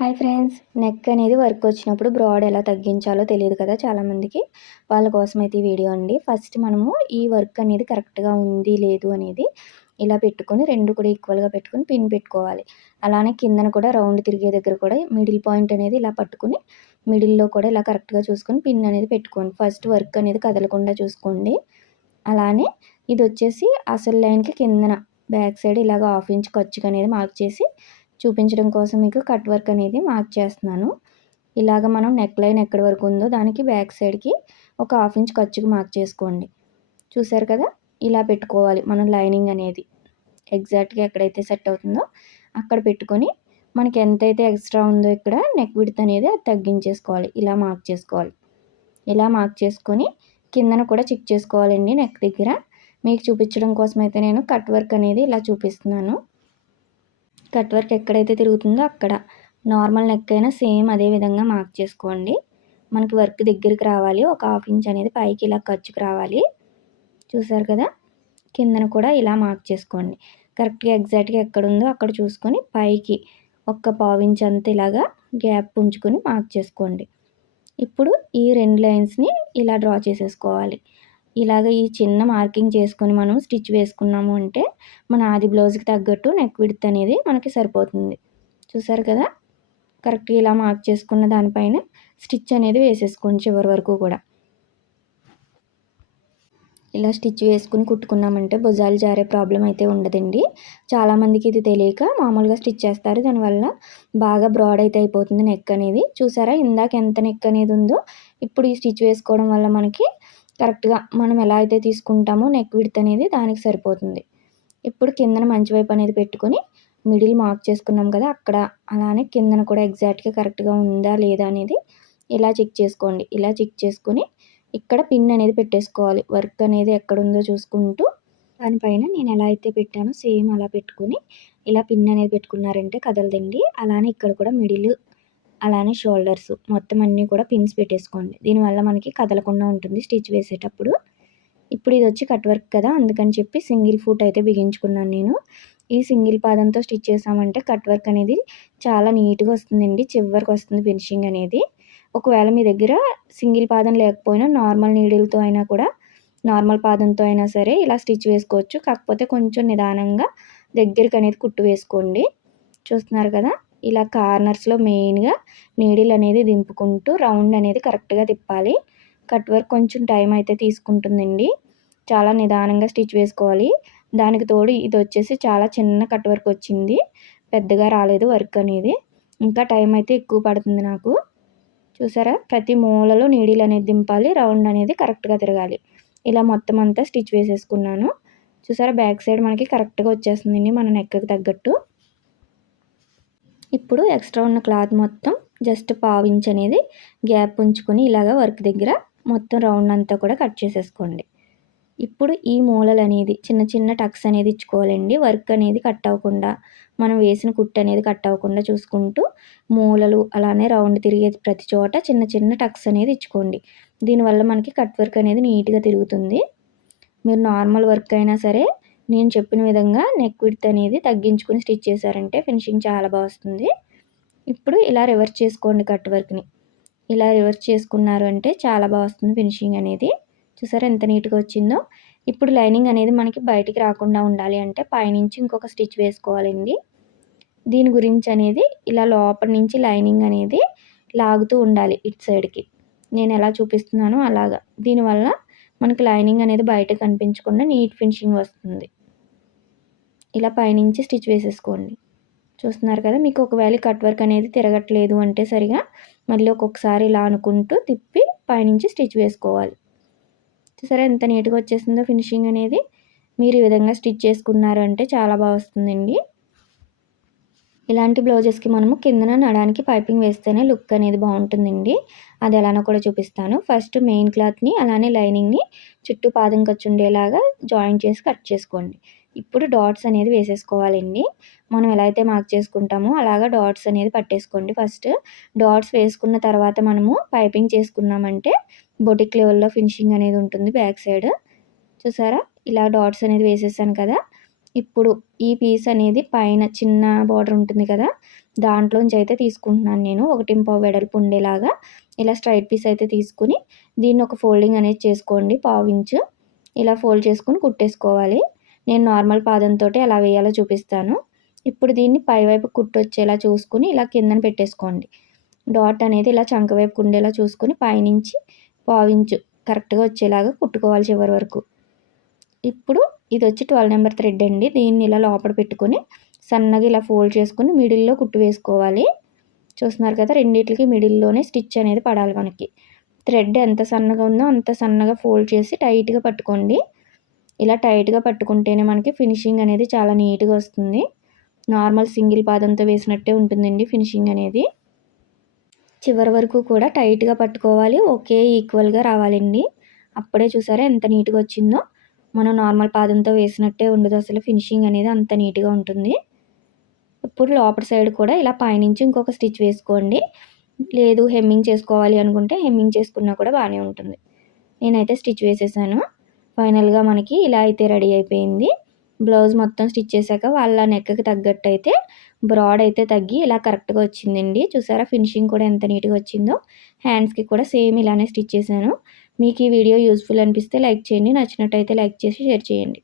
Hi friends neck అనేది work వచ్చినప్పుడు broad ఎలా తగ్గించాలో తెలియదు కదా చాలామందికి. వాళ్ళ కోసం అయితే ఈ వీడియో అండి. ఫస్ట్ మనము ఈ వర్క్ అనేది కరెక్ట్గా ఉంది లేదు అనేది ఇలా పెట్టుకొని రెండు కూడా ఈక్వల్గా పెట్టుకొని పిన్ పెట్టుకోవాలి. అలానే కిందన కూడా రౌండ్ తిరిగే దగ్గర కూడా మిడిల్ పాయింట్ అనేది ఇలా పట్టుకుని మిడిల్లో కూడా ఇలా కరెక్ట్గా చూసుకొని పిన్ అనేది పెట్టుకోండి. ఫస్ట్ వర్క్ అనేది కదలకుండా చూసుకోండి. అలానే ఇది వచ్చేసి అసలు లైన్కి కిందన బ్యాక్ సైడ్ ఇలాగ హాఫ్ ఇంచ్ ఖర్చుకు అనేది మార్క్ చేసి చూపించడం కోసం మీకు కట్ వర్క్ అనేది మార్క్ చేస్తున్నాను. ఇలాగ మనం నెక్ లైన్ ఎక్కడి వరకు ఉందో దానికి బ్యాక్ సైడ్కి ఒక హాఫ్ ఇంచ్ ఖర్చుకు మార్క్ చేసుకోండి. చూసారు కదా? ఇలా పెట్టుకోవాలి మనం లైనింగ్ అనేది. ఎగ్జాక్ట్గా ఎక్కడైతే సెట్ అవుతుందో అక్కడ పెట్టుకొని మనకి ఎంతైతే ఎక్స్ట్రా ఉందో ఇక్కడ నెక్ విడత్ అనేది అది తగ్గించేసుకోవాలి. ఇలా మార్క్ చేసుకోవాలి. ఇలా మార్క్ చేసుకొని కిందన కూడా చెక్ చేసుకోవాలండి నెక్ దగ్గర. మీకు చూపించడం కోసం అయితే నేను కట్ వర్క్ అనేది ఇలా చూపిస్తున్నాను. కట్ వర్క్ ఎక్కడైతే తిరుగుతుందో అక్కడ. నార్మల్ నెక్ అయినా సేమ్ అదే విధంగా మార్క్ చేసుకోండి. మనకి వర్క్ దగ్గరికి రావాలి. ఒక హాఫ్ ఇంచ్ అనేది పైకి ఇలా ఖర్చుకు రావాలి. చూసారు కదా? కిందన కూడా ఇలా మార్క్ చేసుకోండి. కరెక్ట్గా ఎగ్జాక్ట్గా ఎక్కడ ఉందో అక్కడ చూసుకొని పైకి ఒక్క పావు ఇంచ్ అంత ఇలాగా గ్యాప్ ఉంచుకొని మార్క్ చేసుకోండి. ఇప్పుడు ఈ రెండు లైన్స్ని ఇలా డ్రా చేసేసుకోవాలి. ఇలాగ ఈ చిన్న మార్కింగ్ చేసుకొని మనం స్టిచ్ వేసుకున్నాము అంటే మన ఆది బ్లౌజ్కి తగ్గట్టు నెక్ విడ్త్ అనేది మనకి సరిపోతుంది. చూసారు కదా? కరెక్ట్గా ఇలా మార్క్ చేసుకున్న దానిపైన స్టిచ్ అనేది వేసేసుకోండి చివరి వరకు కూడా. ఇలా స్టిచ్ వేసుకుని కుట్టుకున్నామంటే భుజాలు జారే ప్రాబ్లం అయితే ఉండదండి. చాలామందికి ఇది తెలియక మామూలుగా స్టిచ్ చేస్తారు. దానివల్ల బాగా బ్రాడ్ అయితే అయిపోతుంది నెక్ అనేది. చూసారా? ఇందాక ఎంత నెక్ అనేది ఉందో ఇప్పుడు ఈ స్టిచ్ వేసుకోవడం వల్ల మనకి కరెక్ట్గా మనం ఎలా అయితే తీసుకుంటామో నెక్ విడత్ అనేది దానికి సరిపోతుంది. ఇప్పుడు కిందన మంచి వైపు అనేది పెట్టుకొని మిడిల్ మార్క్ చేసుకున్నాం కదా అక్కడ అలానే కిందన కూడా ఎగ్జాక్ట్గా కరెక్ట్గా ఉందా లేదా అనేది ఇలా చెక్ చేసుకోండి. ఇలా చెక్ చేసుకొని ఇక్కడ పిన్ అనేది పెట్టేసుకోవాలి. వర్క్ అనేది ఎక్కడుందో చూసుకుంటూ దానిపైన నేను ఎలా అయితే పెట్టానో సేమ్ అలా పెట్టుకొని ఇలా పిన్ అనేది పెట్టుకున్నారంటే కదలదండి. అలానే ఇక్కడ కూడా మిడిల్ అలానే షోల్డర్స్ మొత్తం అన్నీ కూడా పిన్స్ పెట్టేసుకోండి. దీనివల్ల మనకి కదలకుండా ఉంటుంది స్టిచ్ వేసేటప్పుడు. ఇప్పుడు ఇది వచ్చి కట్ వర్క్ కదా అందుకని చెప్పి సింగిల్ ఫుట్ అయితే బిగించుకున్నాను నేను. ఈ సింగిల్ పాదంతో స్టిచ్ చేసామంటే కట్ వర్క్ అనేది చాలా నీట్గా వస్తుందండి చివరికి వస్తుంది ఫినిషింగ్ అనేది. ఒకవేళ మీ దగ్గర సింగిల్ పాదం లేకపోయినా నార్మల్ నీడిల్తో అయినా కూడా నార్మల్ పాదంతో అయినా సరే ఇలా స్టిచ్ వేసుకోవచ్చు. కాకపోతే కొంచెం నిదానంగా దగ్గరికి అనేది కుట్టు వేసుకోండి. చూస్తున్నారు కదా? ఇలా కార్నర్స్లో మెయిన్గా నీడిల్ అనేది దింపుకుంటూ రౌండ్ అనేది కరెక్ట్గా తిప్పాలి. కట్ వర్క్ కొంచెం టైం అయితే తీసుకుంటుందండి. చాలా నిదానంగా స్టిచ్ వేసుకోవాలి. దానికి తోడు ఇది వచ్చేసి చాలా చిన్న కట్ వర్క్ వచ్చింది. పెద్దగా రాలేదు వర్క్ అనేది. ఇంకా టైం అయితే ఎక్కువ పడుతుంది నాకు. చూసారా? ప్రతి మూలలో నీడిల్ అనేది దింపాలి రౌండ్ అనేది కరెక్ట్గా తిరగాలి. ఇలా మొత్తం అంతా స్టిచ్ వేసేసుకున్నాను. చూసారా? బ్యాక్ సైడ్ మనకి కరెక్ట్గా వచ్చేస్తుందండి మన నెక్కకి తగ్గట్టు. ఇప్పుడు ఎక్స్ట్రా ఉన్న క్లాత్ మొత్తం జస్ట్ పావించ్ అనేది గ్యాప్ ఉంచుకొని ఇలాగ వర్క్ దగ్గర మొత్తం రౌండ్ అంతా కూడా కట్ చేసేసుకోండి. ఇప్పుడు ఈ మూలలు అనేది చిన్న చిన్న టక్స్ అనేది ఇచ్చుకోవాలండి. వర్క్ అనేది కట్ అవ్వకుండా మనం వేసిన కుట్టు అనేది కట్ అవ్వకుండా చూసుకుంటూ మూలలు అలానే రౌండ్ తిరిగే ప్రతి చోట చిన్న చిన్న టక్స్ అనేది ఇచ్చుకోండి. దీనివల్ల మనకి కట్ వర్క్ అనేది నీట్గా తిరుగుతుంది. మీరు నార్మల్ వర్క్ అయినా సరే నేను చెప్పిన విధంగా నెక్ విడ్త్ అనేది తగ్గించుకుని స్టిచ్ చేశారంటే ఫినిషింగ్ చాలా బాగా వస్తుంది. ఇప్పుడు ఇలా రివర్స్ చేసుకోండి కట్ వర్క్ని ఇలా రివర్స్ చేసుకున్నారు అంటే చాలా బాగా వస్తుంది ఫినిషింగ్ అనేది. చూసారా ఎంత నీట్గా వచ్చిందో? ఇప్పుడు లైనింగ్ అనేది మనకి బయటికి రాకుండా ఉండాలి అంటే పైనుంచి ఇంకొక స్టిచ్ వేసుకోవాలండి. దీని గురించి అనేది ఇలా లోపల నుంచి లైనింగ్ అనేది లాగుతూ ఉండాలి ఇటు సైడ్కి నేను ఎలా చూపిస్తున్నానో అలాగా. దీనివల్ల మనకి లైనింగ్ అనేది బయట కనిపించకుండా నీట్ ఫినిషింగ్ వస్తుంది. ఇలా పైనుంచి స్టిచ్ వేసేసుకోండి. చూస్తున్నారు కదా మీకు ఒకవేళ కట్ వర్క్ అనేది తిరగట్లేదు అంటే సరిగా మళ్ళీ ఒక్కొక్కసారి ఇలా అనుకుంటూ తిప్పి పైనుంచి స్టిచ్ వేసుకోవాలి. చూసారా ఎంత నీట్గా వచ్చేసిందో ఫినిషింగ్ అనేది. మీరు ఈ విధంగా స్టిచ్ చేసుకున్నారు అంటే చాలా బాగా వస్తుందండి. ఇలాంటి బ్లౌజెస్కి మనము కిందన నడానికి పైపింగ్ వేస్తేనే లుక్ అనేది బాగుంటుందండి. అది ఎలానో కూడా చూపిస్తాను. ఫస్ట్ మెయిన్ క్లాత్ని అలానే లైనింగ్ని చుట్టూ పాదం ఖర్చు ఉండేలాగా జాయిన్ చేసి కట్ చేసుకోండి. ఇప్పుడు డాట్స్ అనేది వేసేసుకోవాలండి. మనం ఎలా అయితే మార్క్ చేసుకుంటామో అలాగా డాట్స్ అనేది పట్టేసుకోండి. ఫస్ట్ డాట్స్ వేసుకున్న తర్వాత మనము పైపింగ్ చేసుకున్నామంటే బొటిక్ లెవెల్లో ఫినిషింగ్ అనేది ఉంటుంది బ్యాక్ సైడ్ చూసారా? ఇలా డాట్స్ అనేది వేసేసాను కదా. ఇప్పుడు ఈ పీస్ అనేది పైన చిన్న బార్డర్ ఉంటుంది కదా. దాంట్లోంచి అయితే తీసుకుంటున్నాను నేను. ఒకటి పావు వెడల్పు ఉండేలాగా ఇలా స్ట్రైట్ పీస్ అయితే తీసుకుని దీన్ని ఒక ఫోల్డింగ్ అనేది చేసుకోండి. పావు ఇంచు. ఇలా ఫోల్డ్ చేసుకుని కుట్టేసుకోవాలి. నేను నార్మల్ పాదంతో ఎలా వేయాలో చూపిస్తాను. ఇప్పుడు దీన్ని పైవైపు కుట్టు వచ్చేలా చూసుకుని ఇలా కిందన పెట్టేసుకోండి. డాట్ అనేది ఇలా చంక వైపు ఉండేలా చూసుకుని పైనుంచి పావించు కరెక్ట్గా వచ్చేలాగా కుట్టుకోవాలి చివరి వరకు. ఇప్పుడు ఇది వచ్చి ట్వెల్వ్ నెంబర్ థ్రెడ్ అండి. దీన్ని ఇలా లోపల పెట్టుకొని సన్నగా ఇలా ఫోల్డ్ చేసుకుని మిడిల్లో కుట్టు వేసుకోవాలి. చూస్తున్నారు కదా రెండింటికి మిడిల్లోనే స్టిచ్ అనేది పడాలి మనకి. థ్రెడ్ ఎంత సన్నగా ఉందో అంత సన్నగా ఫోల్డ్ చేసి టైట్గా పట్టుకోండి. ఇలా టైట్గా పట్టుకుంటేనే మనకి ఫినిషింగ్ అనేది చాలా నీట్గా వస్తుంది. నార్మల్ సింగిల్ పాదంతో వేసినట్టే ఉంటుందండి ఫినిషింగ్ అనేది. చివరి వరకు కూడా టైట్గా పట్టుకోవాలి. ఒకే ఈక్వల్గా రావాలండి. అప్పుడే చూసారా ఎంత నీట్గా వచ్చిందో. మనం నార్మల్ పాదంతో వేసినట్టే ఉండదు అసలు ఫినిషింగ్ అనేది అంత నీట్గా ఉంటుంది. ఇప్పుడు లోపల సైడ్ కూడా ఇలా పైనుంచి ఇంకొక స్టిచ్ వేసుకోండి. లేదు హెమ్మింగ్ చేసుకోవాలి అనుకుంటే హెమ్మింగ్ చేసుకున్నా కూడా బాగానే ఉంటుంది. నేనైతే స్టిచ్ వేసేసాను. ఫైనల్గా మనకి ఇలా అయితే రెడీ అయిపోయింది. బ్లౌజ్ మొత్తం స్టిచ్ చేశాక వాళ్ళ నెక్కకి తగ్గట్టు అయితే బ్రాడ్ అయితే తగ్గి ఇలా కరెక్ట్గా వచ్చిందండి. చూసారా? ఫినిషింగ్ కూడా ఎంత నీట్గా వచ్చిందో. హ్యాండ్స్కి కూడా సేమ్ ఇలానే స్టిచ్ చేశాను. మీకు ఈ వీడియో యూస్ఫుల్ అనిపిస్తే లైక్ చేయండి. నచ్చినట్టయితే లైక్ చేసి షేర్ చేయండి.